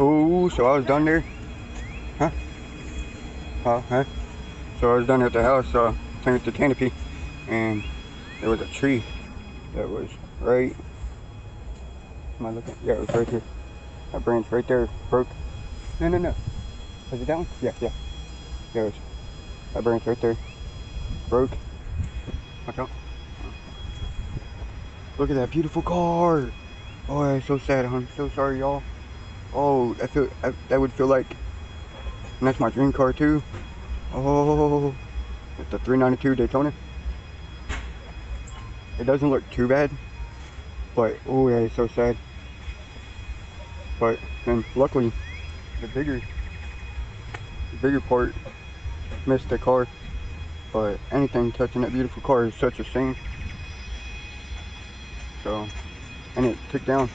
Oh, so I was down there. Huh? Huh? So I was down at the house, playing with the canopy, and there was a tree that was right. Am I looking? Yeah, it was right here. That branch right there broke. No. Was it that one? Yeah. Yeah, it was. That branch right there broke. Watch out. Look at that beautiful car. Oh, I'm so sad. I'm so sorry, y'all. Oh, that would feel like, and that's my dream car too. Oh, it's the 392 Daytona. It doesn't look too bad, but oh yeah, it's so sad. But then luckily, the bigger part missed the car. But anything touching that beautiful car is such a shame. So, and it took down.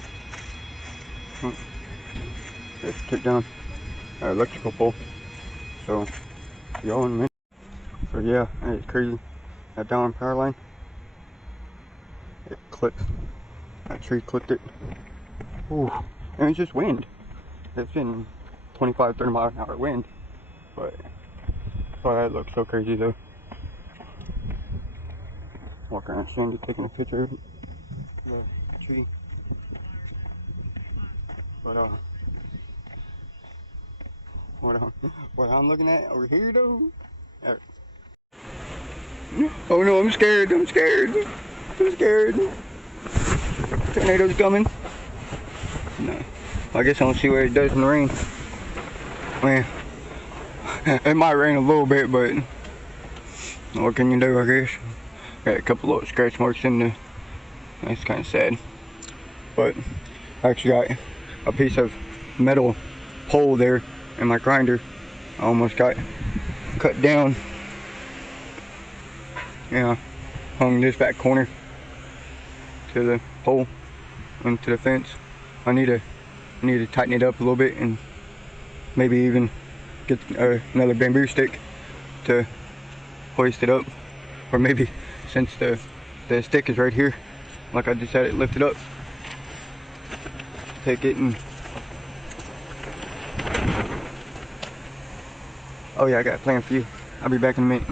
It took down our electrical pole. So, y'all in. So yeah, it's crazy. That down power line, it clipped. That tree clipped it. Ooh, and it's just wind. It's been 25, 30 mile an hour wind. But, oh, that looks so crazy though. Walking around Sandy taking a picture of the tree. But what I'm looking at over here though. Oh no, I'm scared. Tornado's coming. No. I guess I'll see what it does in the rain. Man, it might rain a little bit, but what can you do, I guess? Got a couple little scratch marks in there. That's kind of sad. But I actually got a piece of metal pole there in my grinder. I almost got cut down. Yeah, hung this back corner to the pole and to the fence. I need to tighten it up a little bit and maybe even get another bamboo stick to hoist it up, or maybe since the stick is right here, like I just had it lifted up, take it and oh yeah, I got a plan for you. I'll be back in a minute.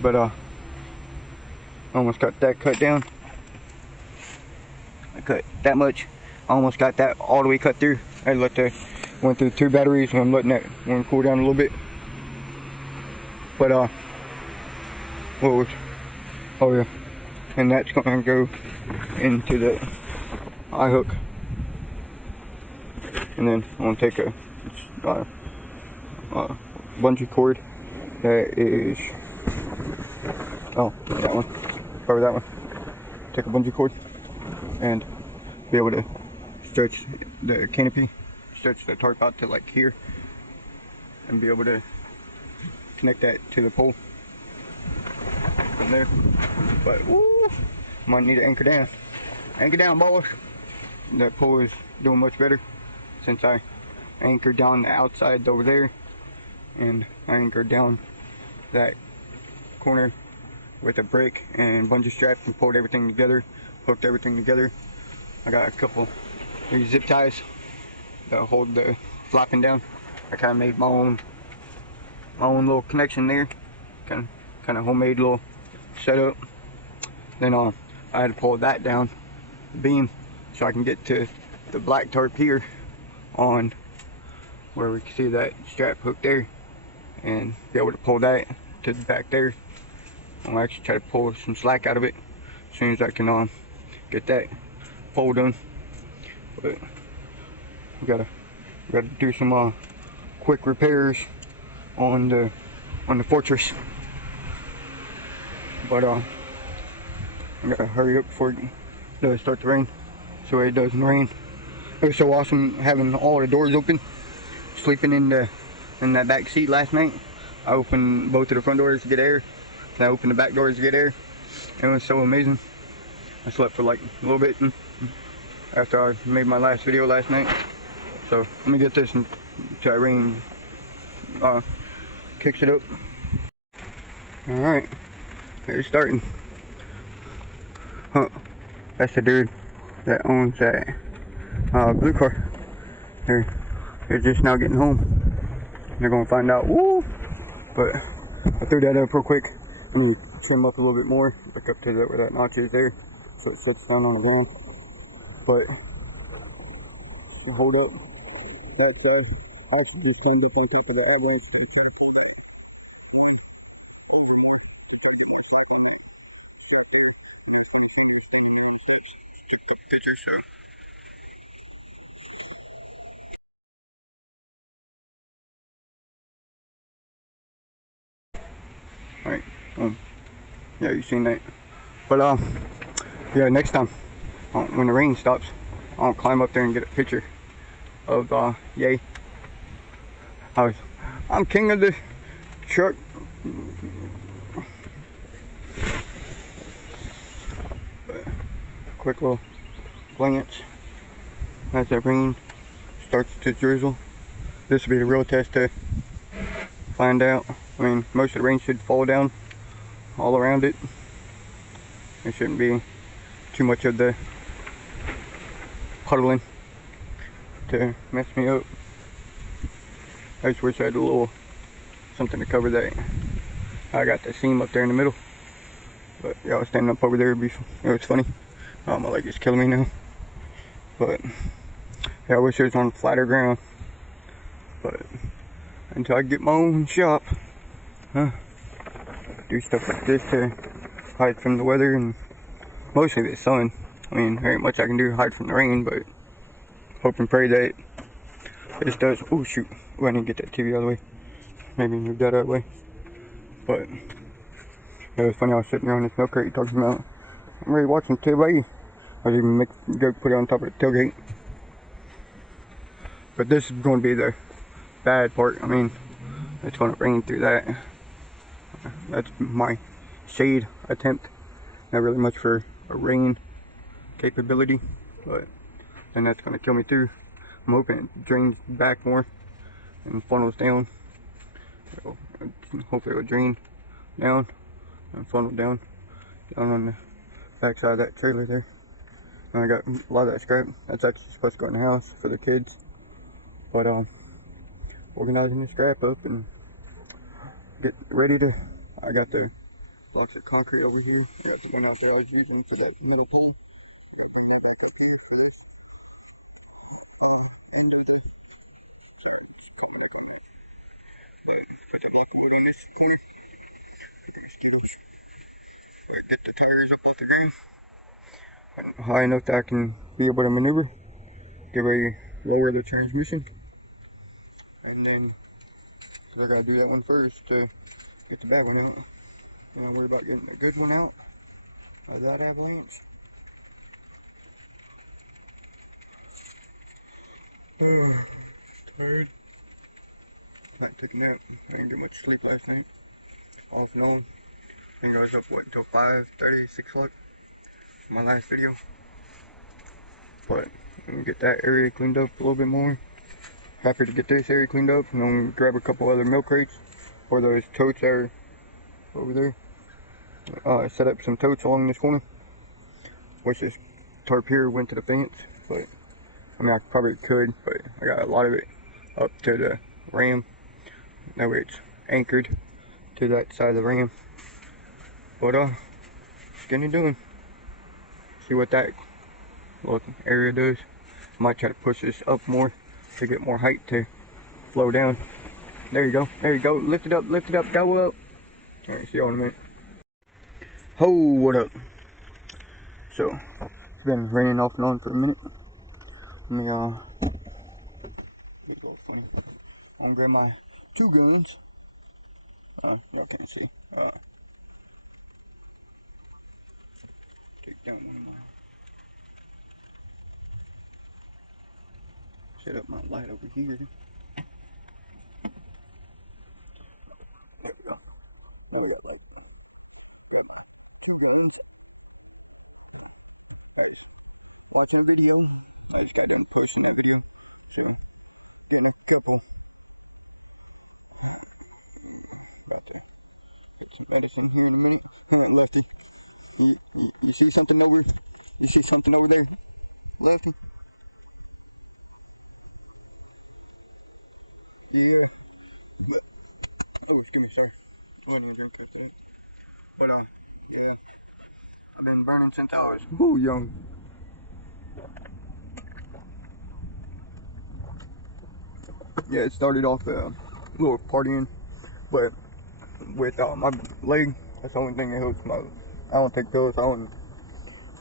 But almost got that cut down. I cut that much. Almost got that all the way cut through. I went through 2 batteries, and I'm letting that one cool down a little bit. But oh yeah, and that's gonna go into the eye hook, and then I'm gonna take a bungee cord that is that one, cover that one. Take a bungee cord and be able to stretch the canopy, stretch the tarp out to like here, and be able to connect that to the pole from there. But woo, might need to anchor down. Anchor down, boys. The pole is doing much better since I anchored down the outside over there, and I anchored down that corner with a brake and bungee straps and pulled everything together, hooked everything together. I got a couple of these zip ties that hold the flapping down. I kind of made my own little connection there, kind of homemade little setup. Then I had to pull that down the beam so I can get to the black tarp here on where we can see that strap hooked there, and be able to pull that to the back there. I'll actually try to pull some slack out of it as soon as I can get that pole done. But we gotta do some quick repairs on the Fortress. But I gotta hurry up before it does start to rain, so it doesn't rain. It was so awesome having all the doors open. Sleeping in that back seat last night. I opened both of the front doors to get air, and I opened the back doors to get air. It was so amazing. I slept for like a little bit after I made my last video last night. So let me get this until rain kicks it up. Alright, it's starting. That's the dude that owns that blue car. Here, they're just now getting home. They're gonna find out. Woo! But I threw that up real quick. Let me trim up a little bit more, back up to that where that notch is there, so it sits down on the ground. But hold up, that side. I also just climbed up on top of the avalanche and try to pull that one over more to try to get more slack on that strap there. We're gonna see the same staying here on steps. Took the picture, so. Alright, yeah, you seen that. But yeah, next time, when the rain stops, I'll climb up there and get a picture of Yay. I'm king of the truck. But quick little glance as that rain starts to drizzle. This will be the real test to find out. I mean, most of the rain should fall down all around it. There shouldn't be too much of the puddling to mess me up. I just wish I had a little something to cover that. I got the seam up there in the middle, but yeah, I was standing up over there. It was funny. My leg is killing me now. But yeah, I wish it was on flatter ground. But until I get my own shop, do stuff like this to hide from the weather and mostly the sun. I mean, there ain't much I can do to hide from the rain, but hope and pray that this does. Oh shoot, I didn't get that TV out of the way. Maybe move that out of the way. But it was funny. I was sitting there on this milk crate talking about I'm ready watching TV. I was even go put it on top of the tailgate. But this is going to be the bad part. I mean, it's going to rain through that. That's my shade attempt. Not really much for a rain capability, but then that's going to kill me through. I'm hoping it drains back more and funnels down. So hopefully it will drain down and funnel down on the back side of that trailer there. And I got a lot of that scrap. That's actually supposed to go in the house for the kids. But organizing the scrap up and get ready to. I got the blocks of concrete over here. I got the one out there I was using for that middle pole. I got to bring that back up here for this. End of the. Sorry, just put my back on that. But put that block of wood on this corner. Get the tires up off the ground. High enough that I can be able to maneuver. Get ready to lower the transmission. And then I gotta do that one first to get the bad one out. And I'll worry about getting a good one out of that avalanche. Tired. I took a nap. I didn't get much sleep last night. Off and on. I think I was up what till 5:30, 6 o'clock. My last video. But I'm gonna get that area cleaned up a little bit more. Happy to get this area cleaned up, and I'm gonna grab a couple other milk crates or those totes that are over there. Set up some totes along this corner. Wish this tarp here went to the fence, but I mean I probably could, but I got a lot of it up to the ram. That way it's anchored to that side of the ram. But just getting it doing. See what that little area does. Might try to push this up more to get more height to flow down. There you go, there you go. Lift it up, go up. Alright, see y'all in a minute. Ho, what up? So, it's been raining off and on for a minute. Let me I'm gonna grab my two guns. Y'all can't see. Take down one of my. Set up my light over here. There we go. Now we got light. Got my two guns. Guys, watching a video. I just got done posting that video. So, getting a couple. About to get some medicine here in a minute. Lefty, you see something over? You see something over there? Lefty? sir. Plenty of drink yesterday. But, yeah. I've been burning since I was young. Yeah, it started off a little partying, but with my leg, that's the only thing that helps my. I don't take pills. No,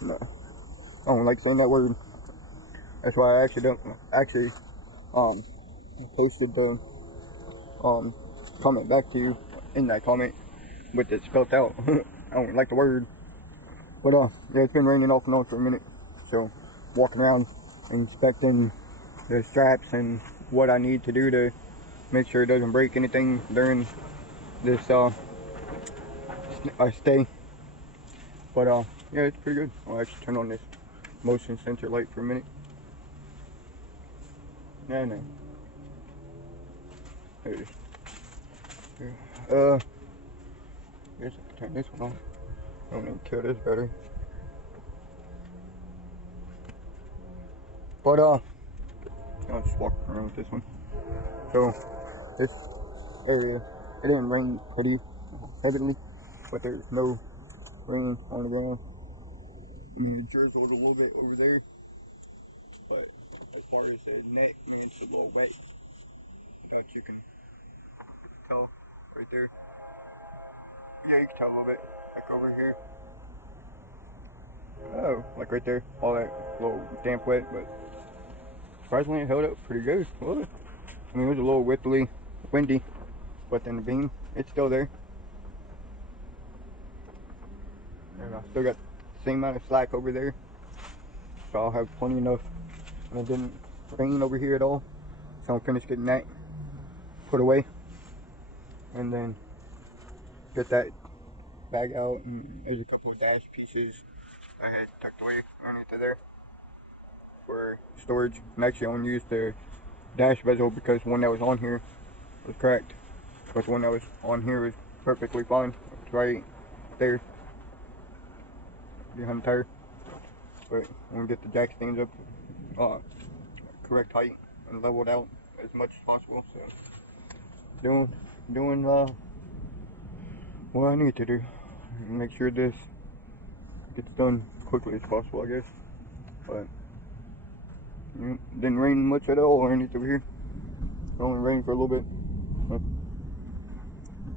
I don't like saying that word. That's why I actually don't posted the comment back to you in that comment with it spelled out. I don't like the word, but yeah, it's been raining off and on for a minute, so walking around inspecting the straps and what I need to do to make sure it doesn't break anything during this stay. But yeah, it's pretty good. I'll actually turn on this motion sensor light for a minute. No. There it is. Guess I can turn this one on. I don't need to kill this battery. But I'll just walk around with this one. So this area, it didn't rain pretty heavily, but there's no rain on the ground. I mean, it drizzled a little bit over there, but as far as the net, it's a little wet. But you can tell right there. Yeah, you can tell a little bit, like over here. Oh, like right there, all that little damp wet, but surprisingly it held up pretty good. Well, I mean, it was a little windy, but then the beam, it's still there. And I still got the same amount of slack over there, so I'll have plenty enough. And it didn't rain over here at all, so I'm finished getting that put away, and then get that bag out. And there's a couple of dash pieces I had tucked away underneath of there for storage. And actually I only used the dash bezel because one that was on here was cracked, but the one that was on here was perfectly fine. It's right there behind the tire. But I'm gonna get the jack stands up correct height and leveled out as much as possible. So doing what I need to do. Make sure this gets done quickly as possible, I guess. But didn't rain much at all or anything over here. It only rained for a little bit.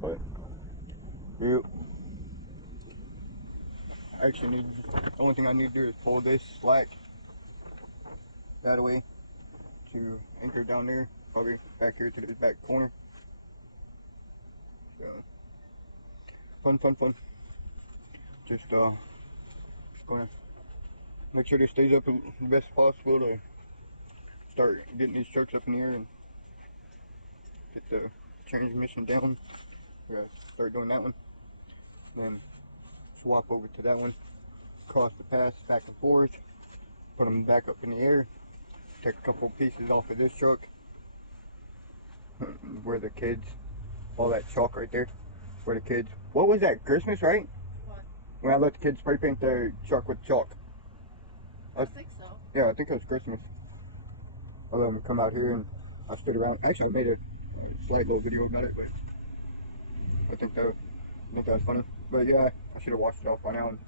But yep. I actually need, the only thing I need to do is pull this slack that way to anchor down there, probably back here to this back corner. So fun. Just gonna make sure this stays up the best possible to start getting these trucks up in the air and get the transmission down. We gotta start doing that one. Then swap over to that one, cross the pass back and forth, put them back up in the air, take a couple pieces off of this truck where the kids, all that chalk right there, where the kids, what was that, Christmas, right? What? When I let the kids spray paint their truck with chalk. I think so. Yeah, I think it was Christmas. I let them come out here and I stood around. Actually, I made a slight little video about it, but I think that was funny. But yeah, I should have washed it off by now. And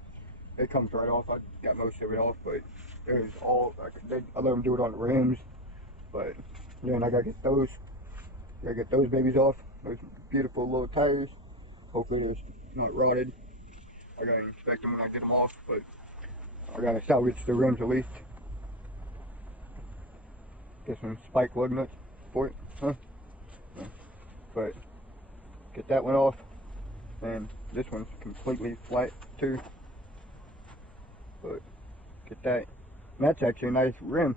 it comes right off. I got most of it off, but it was all, I let them do it on the rims. But then I gotta get those babies off. Those beautiful little tires. Hopefully they're not rotted. I gotta inspect them when I get them off, but I gotta salvage the rims at least. Get some spike lug nuts for it, huh? Yeah. But get that one off, and this one's completely flat too. But get that. And that's actually a nice rim.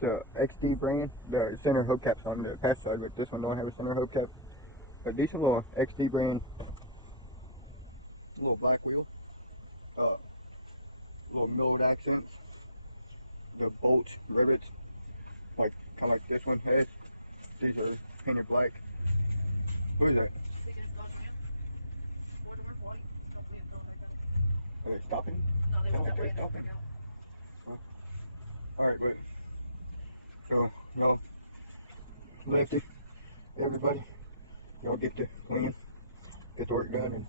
The XD brand, the center hubcap's on the pass side, but this one don't have a center hubcap. But decent little XD brand, little black wheel, little milled accents, the bolts, rivets, like kind of like this one has. These are painted black. What is that? Are they stopping? No, they Sound went like that way. they're stopping. Alright, good. So, Lefty, everybody, I'll get the cleaning, get the work done, and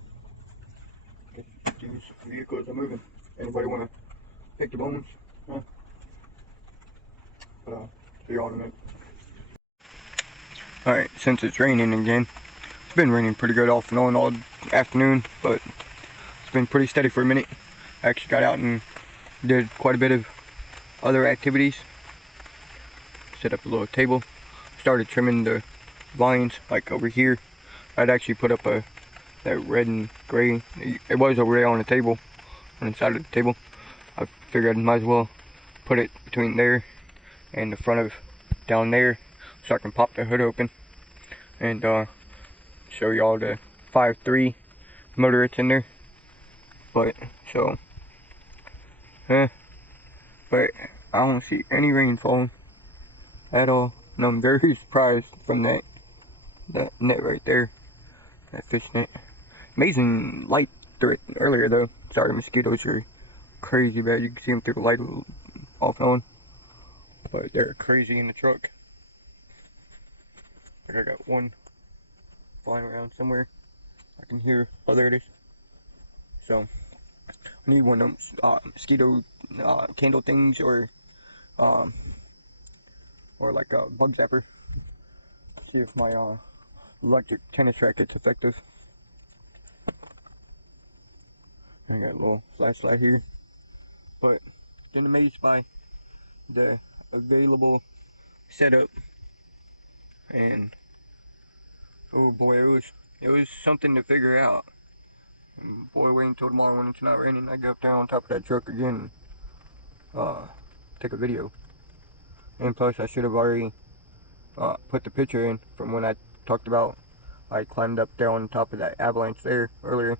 get these vehicles are moving. Anybody want to pick the bones? Huh? But see y'all in a minute. Alright, since it's raining again, it's been raining pretty good off and on all afternoon, but it's been pretty steady for a minute. I actually got out and did quite a bit of other activities. Set up a little table, started trimming the vines like over here. I'd actually put up that red and gray. It was over there on the table, on the side of the table. I figured I might as well put it between there and the front of down there, so I can pop the hood open and show y'all the 5.3 motor it's in there. But so, but I don't see any rain falling at all. And I'm very surprised from that net right there, that fish net. Amazing light through it earlier though. Sorry, the mosquitoes are crazy bad. You can see them through the light off and on, but they're crazy in the truck. Like I got one flying around somewhere. I can hear. Oh, there it is. So I need one of them mosquito candle things, or like a bug zapper. See if my electric tennis racket's effective. I got a little flashlight here, but been amazed by the available setup, and oh boy, it was something to figure out. And boy, wait until tomorrow when it's not raining. I go up there on top of that truck again, take a video. And plus, I should have already put the picture in from when I talked about I climbed up there on top of that avalanche there earlier.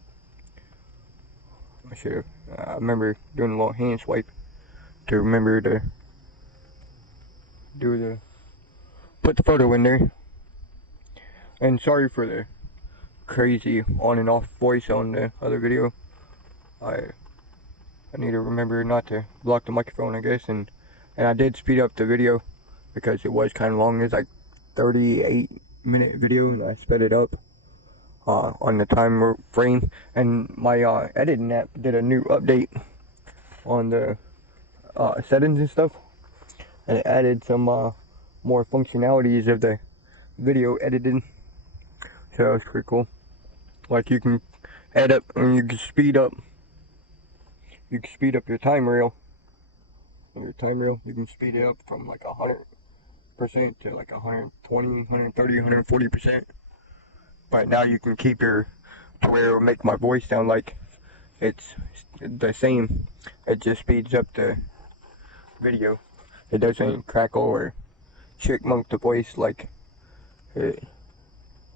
I should have. I remember doing a little hand swipe to remember to put the photo in there. And sorry for the crazy on and off voice on the other video. I need to remember not to block the microphone, I guess, and I did speed up the video because it was kind of long. It's like 38-minute video, and I sped it up on the time frame. And my editing app did a new update on the settings and stuff, and it added some more functionalities of the video editing. So that was pretty cool. Like you can edit and you can speed up. You can speed up your time reel. You can speed it up from like 100% to like 120, 130, 140%. But now you can keep to where it'll make my voice sound like it's the same. It just speeds up the video. It doesn't crackle or chipmunk the voice like it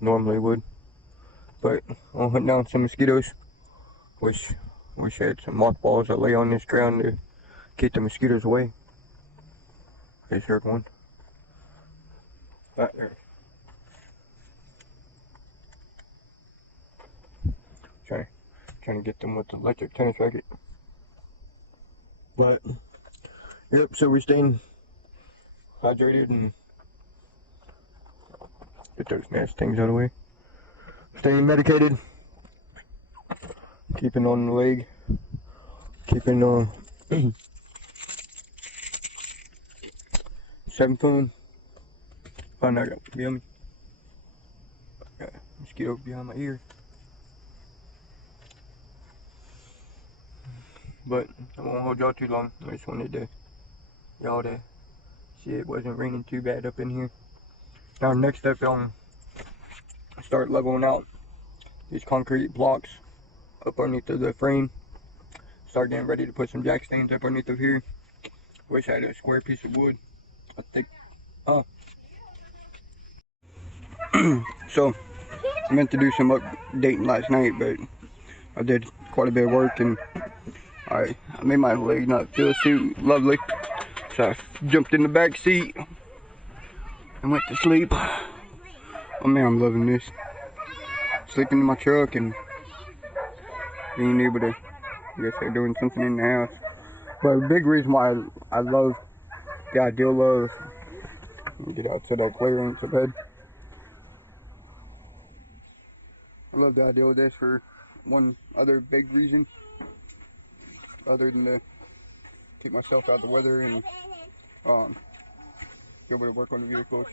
normally would. But I'll hunt down some mosquitoes. Wish I had some mothballs that lay on this ground to keep the mosquitoes away. I just heard one. Right there. Trying to get them with the electric tennis racket. But yep, so we're staying hydrated and get those nasty things out of the way. Staying medicated, keeping on the leg, keeping 7 phone. Oh no, I got behind me. Got a mosquito behind my ear. But I won't hold y'all too long. I just wanted y'all to see it wasn't raining too bad up in here. Now next step, start leveling out these concrete blocks up underneath of the frame. Start getting ready to put some jack stands up underneath of here. Wish I had a square piece of wood. I think. So I meant to do some updating last night, but I did quite a bit of work and I made my leg not feel too lovely. So I jumped in the back seat and went to sleep. Oh man, I'm loving this. Sleeping in my truck and being able to, I guess they're doing something in the house. But a big reason why I love the idea of, get out to that clearance of bed. I love the idea of this for one other big reason, other than to keep myself out of the weather and be able to work on the vehicles.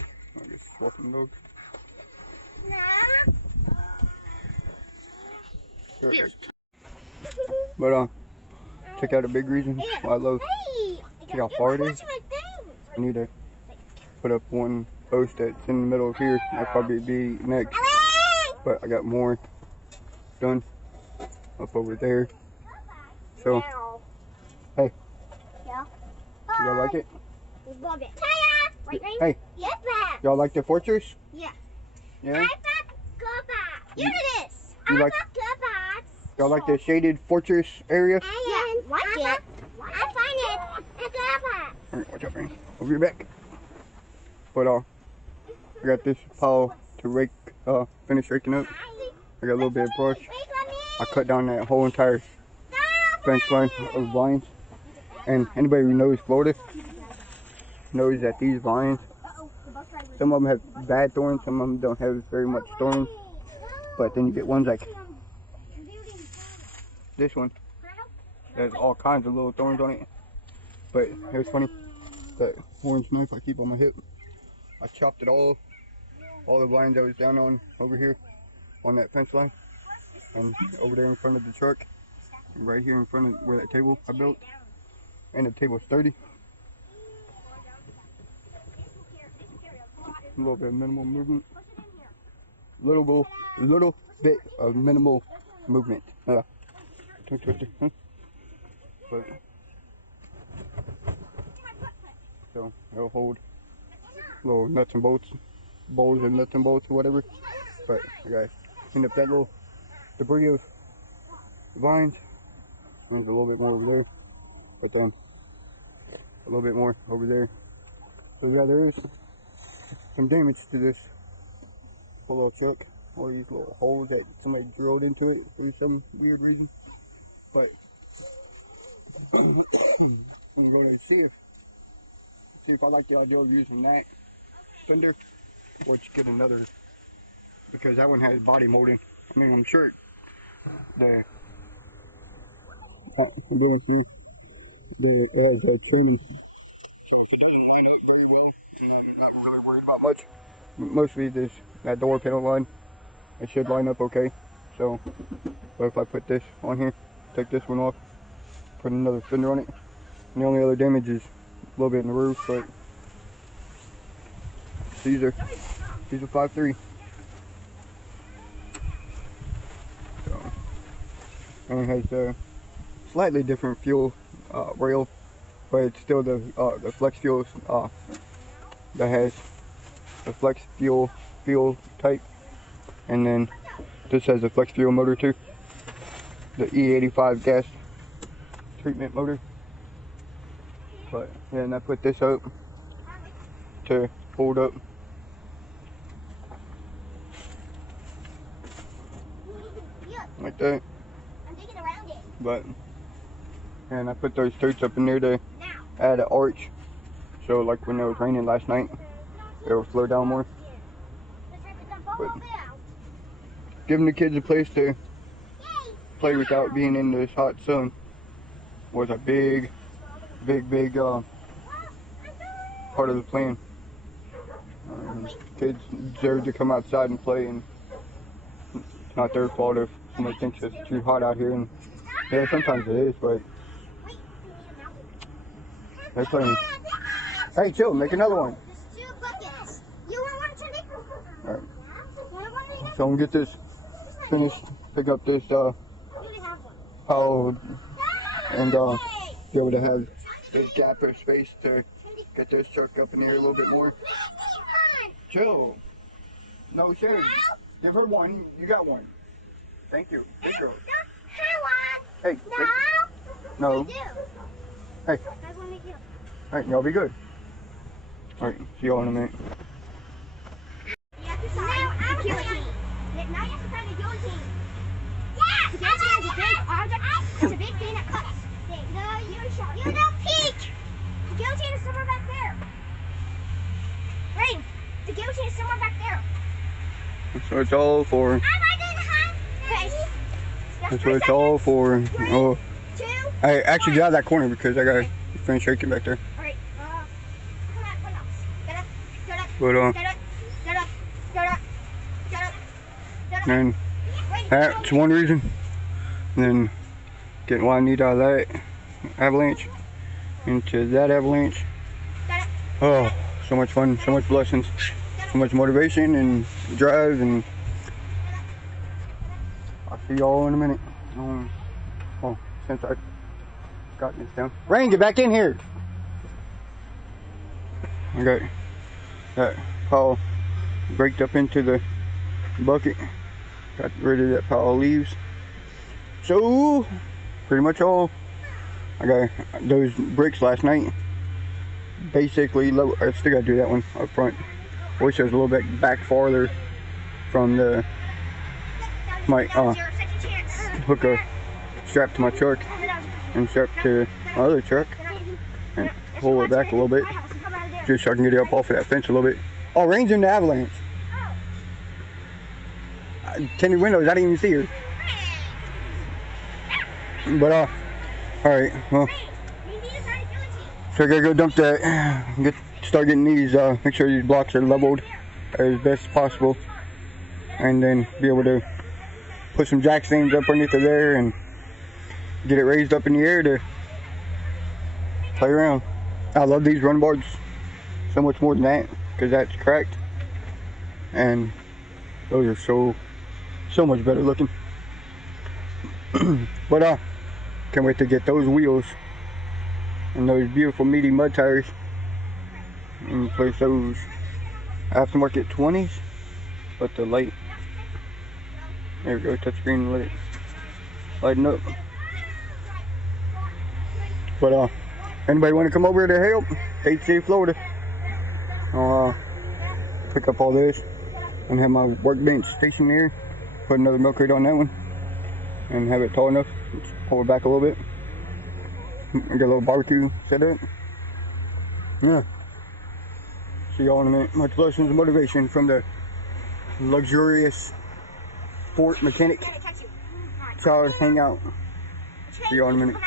I guess walking dog. But check out a big reason why I love. Check how far it is. I need to put up one post that's in the middle of here. That'll probably be next. But I got more done up over there. So, hey, y'all like it? Love it. Hey, y'all like the fortress? Yeah. Yeah? You do this. You like? Y'all like the shaded fortress area? Yeah, like it. I find it. Alright, watch out, man. Over your back. But I got this pile to finish raking up. I got a little bit of brush. I cut down that whole entire fence line of vines. And anybody who knows Florida knows that these vines, some of them have bad thorns, some of them don't have very much thorns. But then you get ones like this one. There's all kinds of little thorns on it. But it was funny, that orange knife I keep on my hip, I chopped it all the vines that was down on over here on that fence line, and over there in front of the truck, and right here in front of where that table I built, and the table's 30. A little bit of minimal movement. Little bit of minimal movement. But so it'll hold little nuts and bolts, bowls and nuts and bolts or whatever. But I gotta clean up that little debris of vines. There's a little bit more over there, but then a little bit more over there. So yeah, there is some damage to this whole little truck. All these little holes that somebody drilled into it for some weird reason. But I'm going to see if I like the idea of using that fender, or just get another, because that one has body molding. I mean, I'm sure the I'm going through it has trimming. So if it doesn't line up very well, I'm not really worried about much. Mostly that door panel line, it should line up okay. So, but if I put this on here, take this one off, put another fender on it, and the only other damage is a little bit in the roof, but these are 5.3. So, and it has a slightly different fuel rail, but it's still the flex fuels that has the flex fuel type, and then this has a flex fuel motor too, the E85 gas treatment motor. But yeah, and I put this up to hold up. Like that. But and I put those totes up in there to add an arch, so like when it was raining last night, it will slow down more. But giving the kids a place to play without being in this hot sun was a big part of the plan. Kids deserve to come outside and play, and it's not their fault if somebody thinks it's too hot out here. And yeah, sometimes it is, but they're playing. Hey, chill, make another one. Alright. So I'm gonna get this finished, pick up this pile, and be able to have this gap of space to get this truck up in here a little bit more. Chill. No shade. Give her one. You got one. Thank you. Good girl. Hey. No. Hey. Alright, y'all be good. Alright, see y'all in a minute. Now you have to find the guillotine. Yeah! The guillotine is a big object. It's a big thing that cuts. No, you don't peek! The guillotine is somewhere back there. Rain, the guillotine is somewhere back there. That's what it's all for. That's what it's all for. Oh, I actually got out of that corner because I got finished shaking back there. But and that's one reason. And then getting what I need out of that avalanche into that avalanche. Oh, so much fun, so much blessings, so much motivation and drive, and I'll see y'all in a minute. Oh, since I got this down. Rain, get back in here. I got that pile braked up into the bucket. Got rid of that pile of leaves. So, pretty much all. I got those bricks last night. Basically, I still gotta do that one up front. I wish I was a little bit back farther from the hook a strap to my truck and strap to my other truck and pull it back a little bit just so I can get it up off of that fence a little bit. Oh, Rain's in the avalanche. Tinted windows, I didn't even see her. But alright, well, so I gotta go dump that, start getting these, make sure these blocks are leveled as best as possible, and then be able to put some jack stands up underneath of there and get it raised up in the air to play around. I love these run boards so much more than that because that's cracked, and those are so much better looking. But can't wait to get those wheels and those beautiful meaty mud tires and place those aftermarket 20s, but the light, there we go, touchscreen, let it lighten up. But anybody want to come over to help? Dade City, Florida. I'll pick up all this and have my workbench stationed there, put another milk crate on that one and have it tall enough, just pull it back a little bit. Get a little barbecue set up. Yeah. See y'all in a minute. Much blessings and motivation from the luxurious Fort Mechanic child hangout. See y'all in a minute.